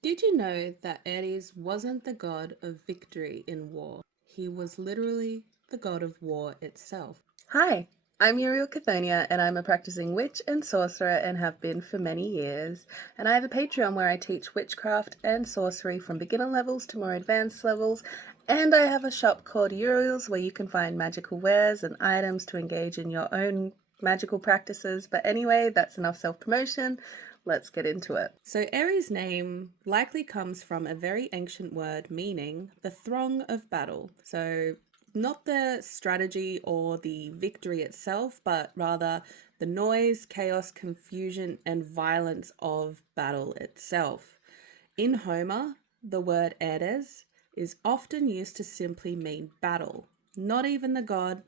Did you know that Ares wasn't the god of victory in war? He was literally the god of war itself. Hi, I'm Uriel Cathonia, and I'm a practicing witch and sorcerer and have been for many years. And I have a Patreon where I teach witchcraft and sorcery from beginner levels to more advanced levels. And I have a shop called Uriel's where you can find magical wares and items to engage in your own magical practices. But anyway, that's enough self promotion. Let's get into it. So, Ares' name likely comes from a very ancient word meaning the throng of battle. So, not the strategy or the victory itself, but rather the noise, chaos, confusion, and violence of battle itself. In Homer, the word Ares is often used to simply mean battle, not even the god,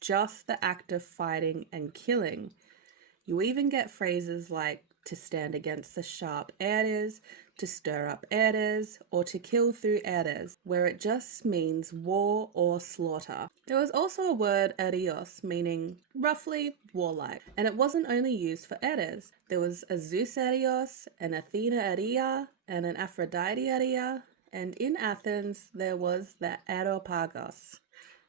just the act of fighting and killing. You even get phrases like to stand against the sharp Ares, to stir up Ares, or to kill through Ares, where it just means war or slaughter. There was also a word Arios, meaning roughly warlike, and it wasn't only used for Ares. There was a Zeus Arios, an Athena Aria, and an Aphrodite Aria, and in Athens there was the Areopagos,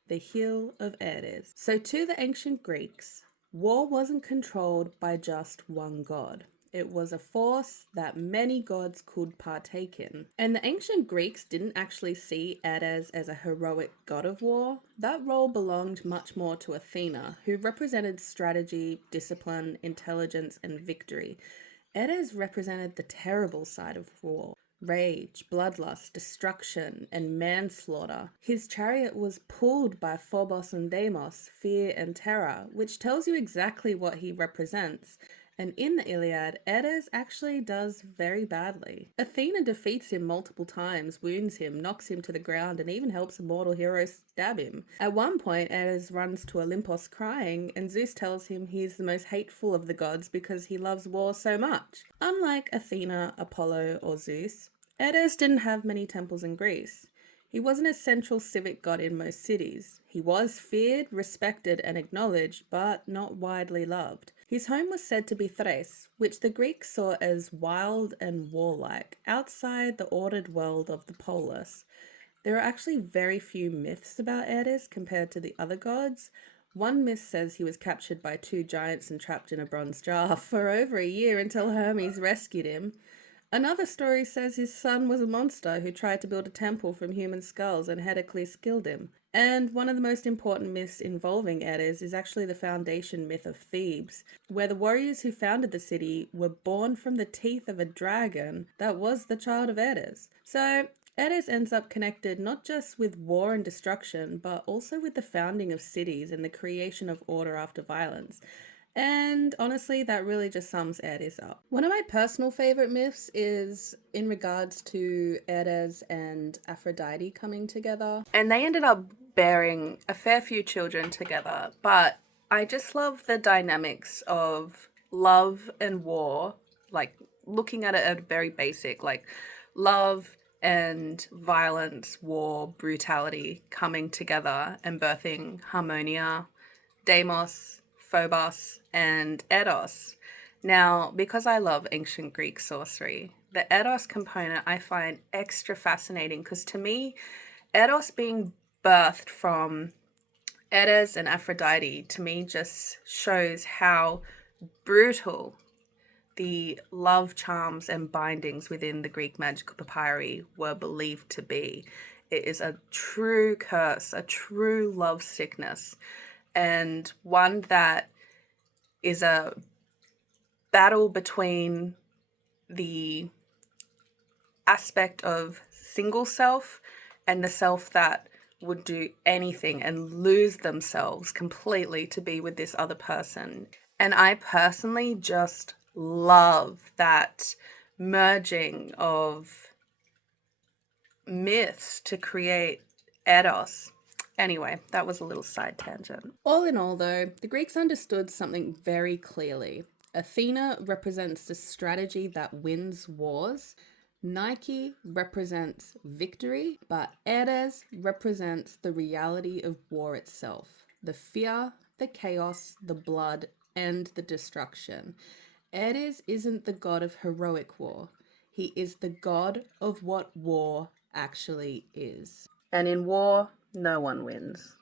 the hill of Ares. So, to the ancient Greeks, war wasn't controlled by just one god. It was a force that many gods could partake in. And the ancient Greeks didn't actually see Ares as a heroic god of war. That role belonged much more to Athena, who represented strategy, discipline, intelligence, and victory. Ares represented the terrible side of war: rage, bloodlust, destruction, and manslaughter. His chariot was pulled by Phobos and Deimos, fear and terror, which tells you exactly what he represents. And in the Iliad, Ares actually does very badly. Athena defeats him multiple times, wounds him, knocks him to the ground, and even helps a mortal hero stab him. At one point, Ares runs to Olympus crying, and Zeus tells him he is the most hateful of the gods because he loves war so much. Unlike Athena, Apollo, or Zeus, Ares didn't have many temples in Greece. He wasn't a central civic god in most cities. He was feared, respected, and acknowledged, but not widely loved. His home was said to be Thrace, which the Greeks saw as wild and warlike, outside the ordered world of the polis. There are actually very few myths about Ares compared to the other gods. One myth says he was captured by two giants and trapped in a bronze jar for over a year until Hermes rescued him. Another story says his son was a monster who tried to build a temple from human skulls and Heracles killed him. And one of the most important myths involving Ares is actually the foundation myth of Thebes, where the warriors who founded the city were born from the teeth of a dragon that was the child of Ares. So, Ares ends up connected not just with war and destruction, but also with the founding of cities and the creation of order after violence. And honestly, that really just sums Ares up. One of my personal favorite myths is in regards to Ares and Aphrodite coming together. And they ended up bearing a fair few children together, but I just love the dynamics of love and war, like looking at it at a very basic, like love and violence, war, brutality coming together and birthing Harmonia, Deimos, Phobos, and Eros. Now, because I love ancient Greek sorcery, the Eros component I find extra fascinating because to me, Eros being birthed from Eros and Aphrodite to me just shows how brutal the love charms and bindings within the Greek magical papyri were believed to be. It is a true curse, a true love sickness, and one that is a battle between the aspect of single self and the self that would do anything and lose themselves completely to be with this other person. And I personally just love that merging of myths to create Eros. Anyway, that was a little side tangent. All in all, though, the Greeks understood something very clearly. Athena represents the strategy that wins wars. Nike represents victory, but Ares represents the reality of war itself: the fear, the chaos, the blood, and the destruction. Ares isn't the god of heroic war. He is the god of what war actually is. And in war, no one wins.